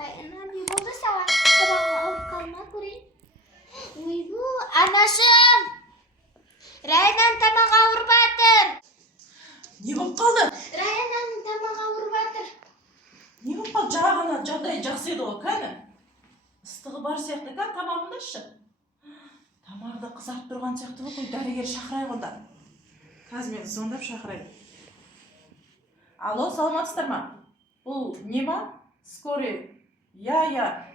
Ne oldu sana? Sabah alıp kalma kurayım. Uygu anasım. Raydan tamağa vurup atır. Ne болып қалды? Raydan tamağa vurup atır. Не болып қалды? Жағына жағдайы жақсы еді ғой, кәні? Ыстығы бар сияқты, ка тамағындашы. Тамағы да қызарып тұрған сияқты ғой, дәрігер шақырайық онда. Қазір мен звондап шақырайын. Алло, саламатсыздар ма? Бұл не ма? Скорый. Я.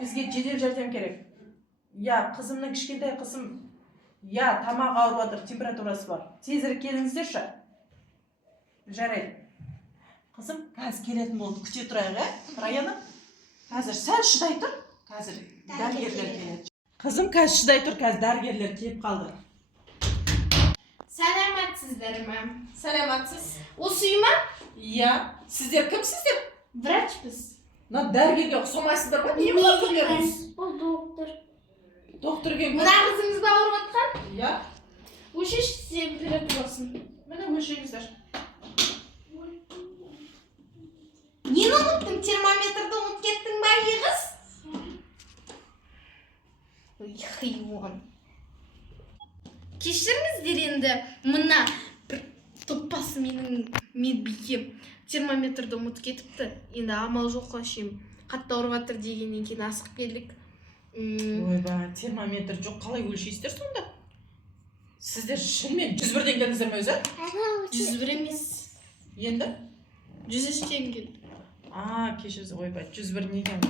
Бізге жедел жәрдем керек. Я, қызымның кішкентай қызым. Я, тамағы ауырып жатыр, температурасы бар. Тезірек келіңіздерші. Жарайды. Қызым, қазір келетін болды. Күте тұрайық, Раяна? Қазір сәл шыдай тұр. Қазір дәрігерлер келеді. Қызым, қазір шыдай тұр. Қазір дәрігерлер келіп қалды. Саламатсыздар ма? Саламатсыз. Осы үй ма? Иә. Сіздер кімсіздер? Врачпыз. Дәрігерге ұқсамайсыздар ма? Не доктор? Бұл доктор. Доктор келген. Мына қызыңыз ба ауырып жатқан? Иә. Өлшеш температурасын. Міне өлшеңіздер. Нені ұмыттың? Термометрді ұмыт кеттің ба, еғіз? Хайуан. Кешіріңіздер енді, мына бір топпасы менің медбикем термометрді ұмыт кетіпті. Енді амал жоқ қашым. Қатты ауырып жатыр дегеннен кейін асық келдік. Ойба, термометр жоқ, қалай өлшейсіздер сонда? Сіздер шынымен 101-ден келдіңіздер ме өзі? 101 емес. Енді? 103-тен келді. Кешіріңіз, ойба, 101 не екен?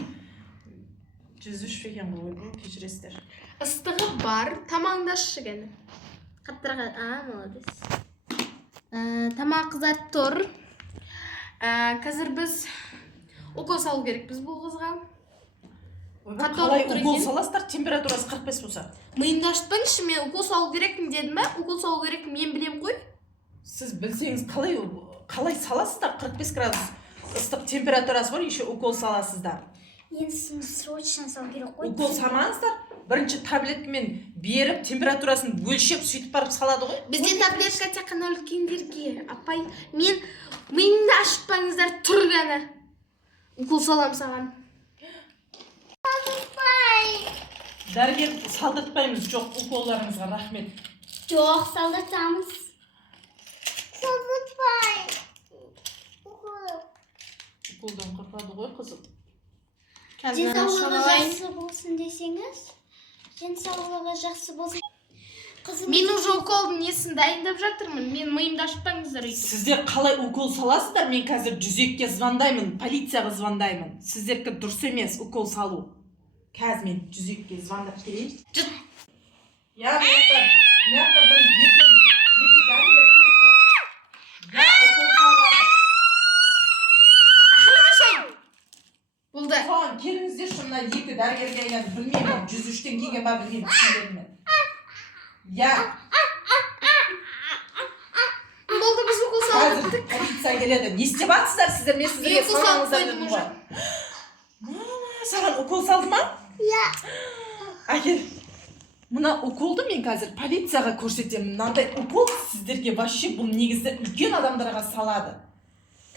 103 екен ғой, ойба, кешіресіздер. Ыстығы бар, тамаңдашы кәні. Қаттыраға, молодец. Тамақ қызарып тұр. Қазір біз укол салу керекпіз бұл қызға. Қалай укол саласыздар, температурасы 45 болса? Миымды ашытпаңызшы, мен укол салу керекпін дедім бе? Укол салу керекпін, мен білем ғой. Сіз білсеңіз, қалай саласыздар? 45 градус ыстық температурасы бар, еще укол саласыздар. Енді сіздің срочно салу керек қой. Укол салмаңыздар. Бірінші таблеткамен беріп, температурасын өлшеп, сөйтіп барып салады ғой. Бізде таблетка тек қана үлкендерге. Апай, мен миымды ашытпаңыздар, тұр ғана. Укол салам саған. Дәрігер салдыртпаймыз, жоқ, уколларыңызға рахмет. Жоқ, салдыртамыз. Салдыртпай. Уколдан қорқады ғой, қызым. Денсаулығы жақсы болсын десеңіз. Денсаулығы жақсы болсын. Мен уже уколдың несін дайындап жатырмын. Мен миымды ашытпаңыздар өйтіп. Сіздер қалай укол саласыздар? Мен қазір 102-ге звондаймын, полицияға звондаймын. Сіздерге дұрыс емес укол салу. Қазір мен 102-ге звондап келейін. Жұт. Я, мені бір екі дәрігер кетті. Я укол салады. Ақылы қашайын. Болды. Соған келіңіздер шымына екі дәрігер келген, білмеймін, 103-тен келген ба білген түсіндеріммен. Я. Болды, біз укол салып Қазір полиция келеді. Не істеп жатсыздар сіздер? Мен сіздерге укол салып қойдым уже. Саған укол салды ма? Иә. Әкел. Мына уколды мен қазір полицияға көрсетемін. Мынандай укол сіздерге вообще бұл негізі үлкен адамдарға салады.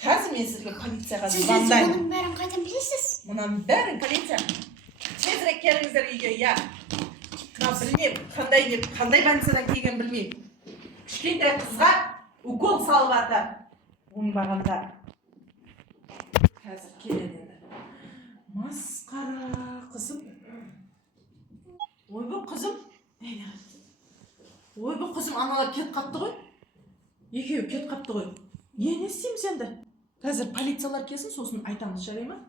Қазір мен сіздерге полицияға звондаймын. Мұның бәрін қайдан білесіз? Мұның бәрін полиция. Тезірек келіңіздер үйге, я. Білмеймін, қандай больницадан келген білмеймін. Кішкентай қызға укол салып жатыр. Оңбағанда. Қазір келеді. Масқара қызым. Ойбай қызым. Ойбай қызым, аналар кет қапты ғой. Екеуі кет қапты ғой. Не істейміз енді? Қазір полициялар келсін, сосын айтамыз, жарай ма?